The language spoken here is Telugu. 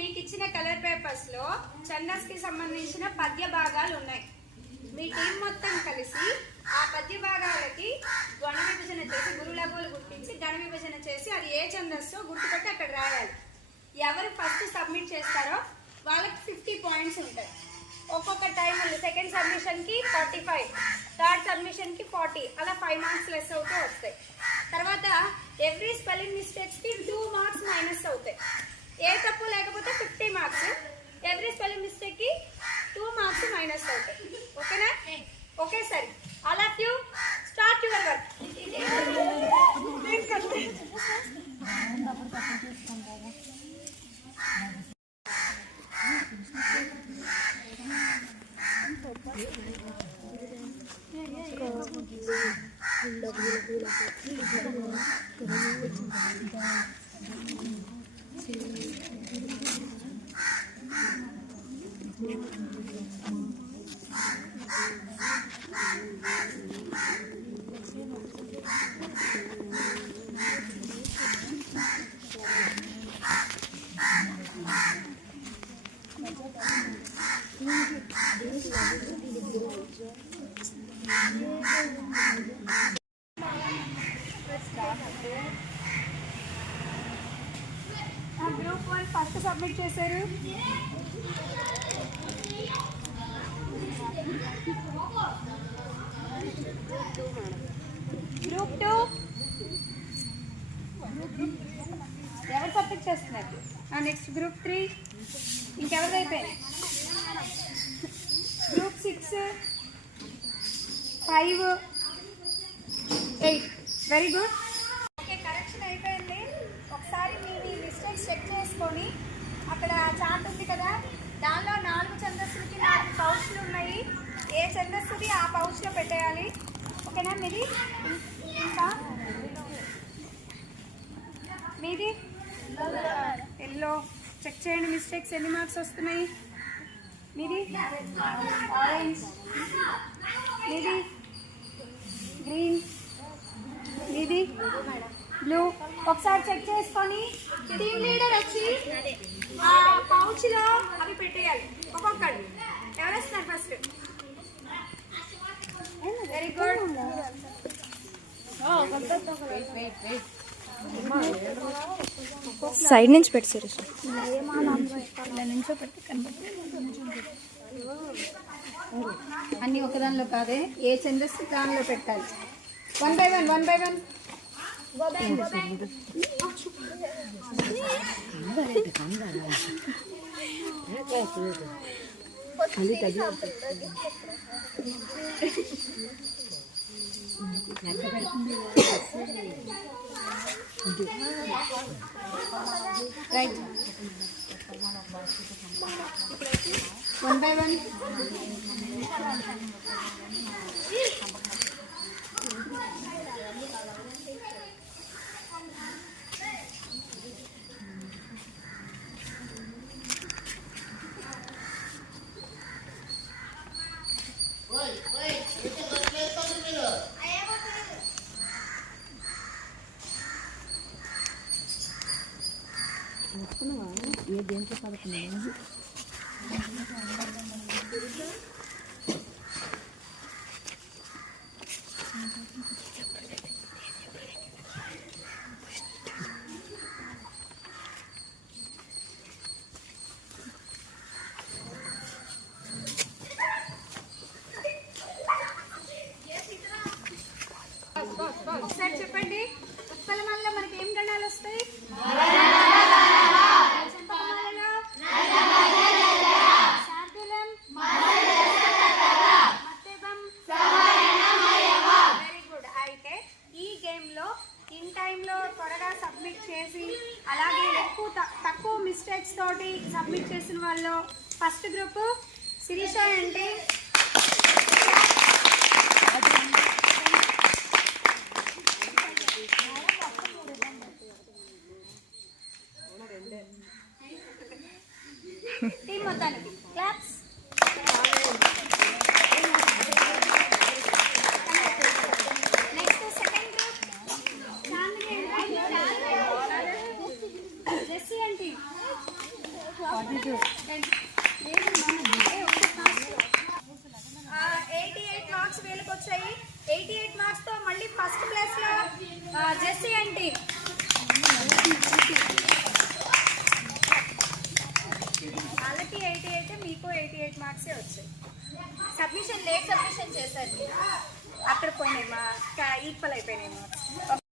మీకు ఇచ్చిన కలర్ పేపర్స్ లో ఛందస్ కి సంబంధించిన పద్య భాగాలు ఉన్నాయి. మీ టీం మొత్తం కలిసి ఆ పద్య భాగాలకి గణ విభజన చేసి గురులగోలు గుర్తించి గణ విభజన చేసి అది ఏ ఛందస్సో గుర్తుపెట్టి అక్కడ రాయాలి. ఎవరు ఫస్ట్ సబ్మిట్ చేస్తారో వాళ్ళకి 50 పాయింట్స్ ఉంటాయి. ఒక్కొక్క టైం సెకండ్ సబ్మిషన్ కి 45, థర్డ్ సబ్మిషన్ కి 40, అలా 5 మార్క్స్ లెస్ అవుతూ వస్తాయి. తర్వాత ఎవ్రీ స్పెల్లింగ్ మిస్టేక్స్ కి 2 మార్క్స్ మైనస్ అవుతాయి. ఏ తప్పు లేకపోతే 50 మార్క్స్, ఎవ్రీ స్పెల్లింగ్ మిస్టేక్ కి 2 మార్క్స్ మైనస్ అవుతాయి. ఓకేనా? ఓకే సరే, all of you start your work. Group 1 first submit చేశారు. గ్రూప్ 2 ఎవరు సబ్మిట్ చేస్తున్నారు? నెక్స్ట్ గ్రూప్ 3 ఇంకెవరు అయిపోయాయి? Group 6, 5, 8 very good. Okay, correction అయిపోయింది. ఒకసారి మీ మిస్టేక్స్ చెక్ చేసుకొని అక్కడ చార్ట్ ఉంది కదా, దానిలో 4 ఛందస్సులకి 4 పౌచ్లు ఉన్నాయి. ఏ ఛందస్సుది ఆ పౌచ్లో పెట్టేయాలి. ఓకేనా? ఇంకా మీది ఎల్లో చెక్ చేయండి. మిస్టేక్స్ ఎన్ని మార్క్స్ వస్తున్నాయి? మీది ఆరెంజ్, మీది గ్రీన్, మీది బ్లూ. ఒకసారి చెక్ చేసుకొని టీమ్ లీడర్ వచ్చి ఆ పౌచ్లో అవి పెట్టేయాలి. ఒక్కొక్కడు ఎవరు వస్తున్నారు ఫస్ట్? Very good. సైడ్ నుంచి పెట్టారు అన్నీ ఒకదానిలో కాదే, ఏ ఛందస్సు దానిలో పెట్టాలి. 1 by 1 1 by 1. Right, 1 by 1. ఏ దేంట్లో పడుతున్నాను? ఒకసారి చెప్పండి, ఉత్పలమాలలో మనకి ఏం గణాలు వస్తాయి? Very good. అయితే ఈ గేమ్లో ఇన్ టైంలో త్వరగా సబ్మిట్ చేసి అలాగే తక్కువ మిస్టేక్స్ తోటి సబ్మిట్ చేసిన వాళ్ళు ఫస్ట్ గ్రూప్ శిరీష అంటే టీం మొత్తానికి claps. Next second group Jessie and team. 88 marks వీళ్ళకి వచ్చాయి. 88 మార్క్స్తో మళ్ళీ ఫస్ట్ ప్లేస్లో జెస్సీ అండి. వాళ్ళకి 88, మీకు 88 మార్క్సే వచ్చాయి. లేట్ సబ్మిషన్ చేశారు మీరు, అక్కడ పోయినాయి మా ఈక్వల్ అయిపోయినాయి మార్క్స్.